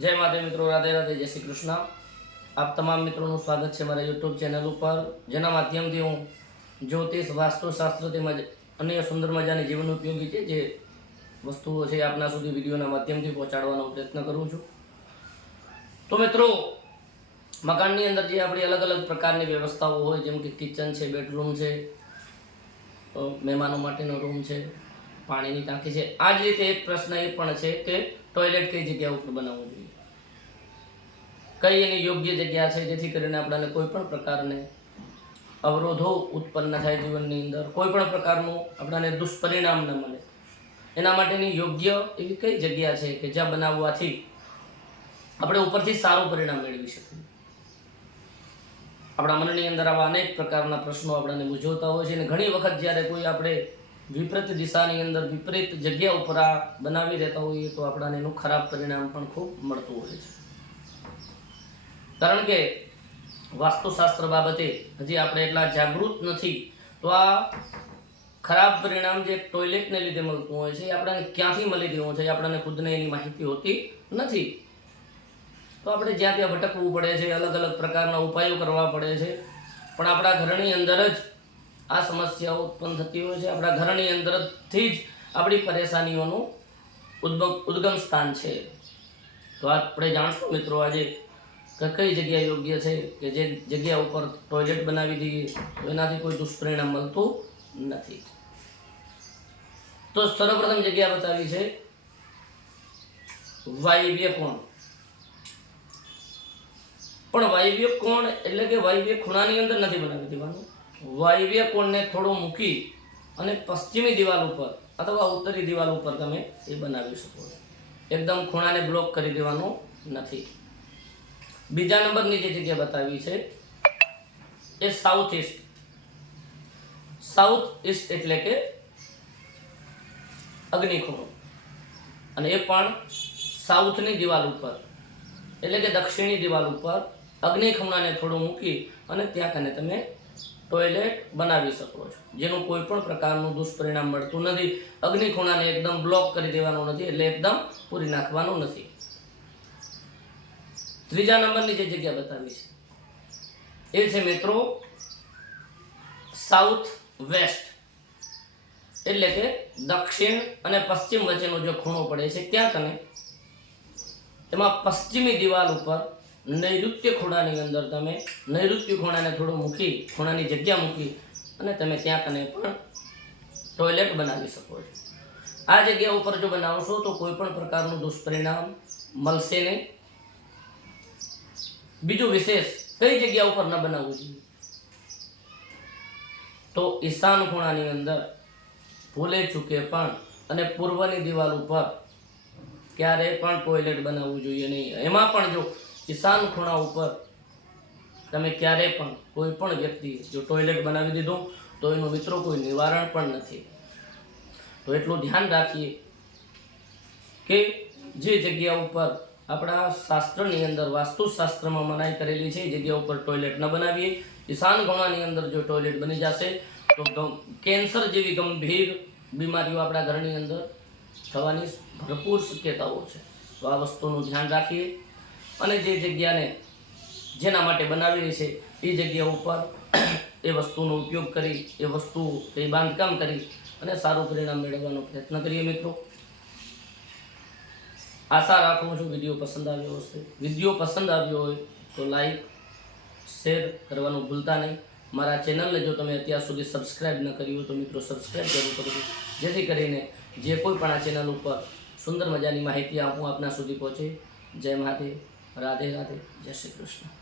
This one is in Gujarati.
जय माता मित्रों, राधे राधे, जय श्री कृष्ण। आप तमाम मित्रों स्वागत है मारा यूट्यूब चैनल पर, जेना माध्यमथी हूँ ज्योतिष, वास्तुशास्त्र તેમજ અન્ય સુંદર મજાની જીવન ઉપયોગી છે જે વસ્તુઓ છે આપના સુધી વિડીયોના માધ્યમથી પહોંચાડવાનો પ્રયત્ન કરું છું। તો મિત્રો, મકાનની અંદર જે આપણી અલગ અલગ પ્રકારની વ્યવસ્થાઓ હોય, જેમ કે કિચન છે, બેડરૂમ છે, મહેમાનો માટેનો રૂમ છે, પાણીની ટાંકી છે, આ જ રીતે એક પ્રશ્ન એ પણ છે કે ટોયલેટ કઈ જગ્યા ઉપર બનાવવું જોઈએ, કઈ એની યોગ્ય જગ્યા છે જેથી કરીને આપણને કોઈ પણ પ્રકારને અવરોધો ઉત્પન્ન થાય જીવનની અંદર, કોઈ પણ પ્રકારનું આપણને દુષ્પરિણામ ન મળે, એના માટેની યોગ્ય એવી કઈ જગ્યા છે કે જ્યાં બનાવવાથી આપણે ઉપરથી સારું પરિણામ મેળવી શકીએ। આપણા મનની અંદર આવા અનેક પ્રકારના પ્રશ્નો આપણને મૂંઝવતા હોય છે અને ઘણી વખત જ્યારે કોઈ આપણે વિપરીત દિશાની અંદર વિપરીત જગ્યા ઉપર આ બનાવી રહેતા હોઈએ તો આપણને એનું ખરાબ પરિણામ પણ ખૂબ મળતું હોય છે। કારણ કે વાસ્તુશાસ્ત્ર બાબતે હજી આપણે એટલા જાગૃત નથી, તો આ ખરાબ પરિણામ જે ટોયલેટને લીધે મળતું હોય છે એ આપણને ક્યાંથી મળી રહ્યું છે આપણને ખુદને એની માહિતી હોતી નથી। તો આપણે જ્યાં ત્યાં ભટકવું પડે છે, અલગ અલગ પ્રકારના ઉપાયો કરવા પડે છે, પણ આપણા ઘરની અંદર જ આ સમસ્યાઓ ઉત્પન્ન થતી હોય છે। આપણા ઘરની અંદરથી જ આપણી પરેશાનીઓનું ઉદ્ગમ સ્થાન છે। તો આપણે જાણશું મિત્રો આજે કે કઈ જગ્યા યોગ્ય છે કે જે જગ્યા ઉપર ટોયલેટ બનાવી દઈએ તો એનાથી કોઈ દુષ્પરિણામ મળતું નથી। તો સર્વપ્રથમ જગ્યા બતાવી છે વાયવ્ય કોણ। પણ વાયવ્ય કોણ એટલે કે વાયવ્ય ખૂણાની અંદર નથી બનાવી દેવાનું, વાયવ્ય કોણને થોડો મૂકી અને પશ્ચિમી દિવાલ ઉપર અથવા ઉત્તરી દિવાલ ઉપર તમે એ બનાવી શકો છો। એકદમ ખૂણાને બ્લોક કરી દેવાનું નથી। બીજા નંબરની જે જગ્યા બતાવી છે એ સાઉથ ઈસ્ટ। સાઉથ ઈસ્ટ એટલે કે અગ્નિ ખૂણો, અને એ પણ સાઉથની દિવાલ ઉપર એટલે કે દક્ષિણી દિવાલ ઉપર અગ્નિ ખૂણાને થોડું મૂકી અને ત્યાં કને તમે ટોયલેટ બનાવી શકો છો, જેનું કોઈ પણ પ્રકારનું દુષ્પરિણામ મળતું નથી। અગ્નિ ખૂણાને એકદમ બ્લોક કરી દેવાનું નથી, એટલે એકદમ પૂરી નાખવાનું નથી। ત્રીજા નંબરની જે જગ્યા બતાવી છે એ છે મિત્રો સાઉથ વેસ્ટ એટલે કે દક્ષિણ અને પશ્ચિમ વચ્ચેનો જે ખૂણો પડે છે ત્યાં કને એમાં પશ્ચિમી દિવાલ ઉપર નૈઋત્ય ખૂણાની અંદર તમે નૈઋત્ય ખૂણાને થોડું મૂકી, ખૂણાની જગ્યા મૂકી અને તમે ત્યાં કને પણ ટોયલેટ બનાવી શકો છો। આ જગ્યા ઉપર જો બનાવશો તો કોઈ પણ પ્રકારનું દુષ્પરિણામ મળશે નહીં। બીજું વિશેષ કઈ જગ્યા ઉપર ન બનાવવું જોઈએ તો ઈશાન ખૂણાની અંદર ભૂલે ચૂકે પણ અને પૂર્વની દિવાલ ઉપર ક્યારેય પણ ટોયલેટ બનાવવું જોઈએ નહીં। એમાં પણ જો ઈશાન ખૂણા ઉપર તમે ક્યારેય પણ કોઈ પણ વ્યક્તિ જો ટોયલેટ બનાવી દીધું તો એનું મિત્રો કોઈ નિવારણ પણ નથી। તો એટલું ધ્યાન રાખીએ કે જે જગ્યા ઉપર આપણા શાસ્ત્રની અંદર વાસ્તુશાસ્ત્રમાં મનાઈ કરેલી છે એ જગ્યા ઉપર ટોયલેટ ન બનાવીએ। ઈશાન ખૂણાની અંદર જો ટોયલેટ બની જશે તો કેન્સર જેવી ગંભીર બીમારીઓ આપણા ઘરની અંદર થવાની ભરપૂર શક્યતાઓ છે। તો આ વસ્તુનું ધ્યાન રાખીએ અને જે જગ્યાને જેના માટે બનાવેલી છે એ જગ્યા ઉપર એ વસ્તુનો ઉપયોગ કરી એ વસ્તુ એ બાંધકામ કરી અને સારું પરિણામ મેળવવાનો પ્રયત્ન કરીએ। મિત્રો, આશા રાખું છું વિડીયો પસંદ આવ્યો હશે। વિડીયો પસંદ આવ્યો હોય તો લાઈક શેર કરવાનું ભૂલતા નહીં। મારા ચેનલને જો તમે અત્યાર સુધી સબસ્ક્રાઈબ ન કરી હોય તો મિત્રો સબસ્ક્રાઈબ જરૂર કરજો, જેથી કરીને જે કોઈ પણ આ ચેનલ ઉપર સુંદર મજાની માહિતી આપું આપના સુધી પહોંચે। જય મહાદેવ, રાધે રાધે, જય શ્રી કૃષ્ણ।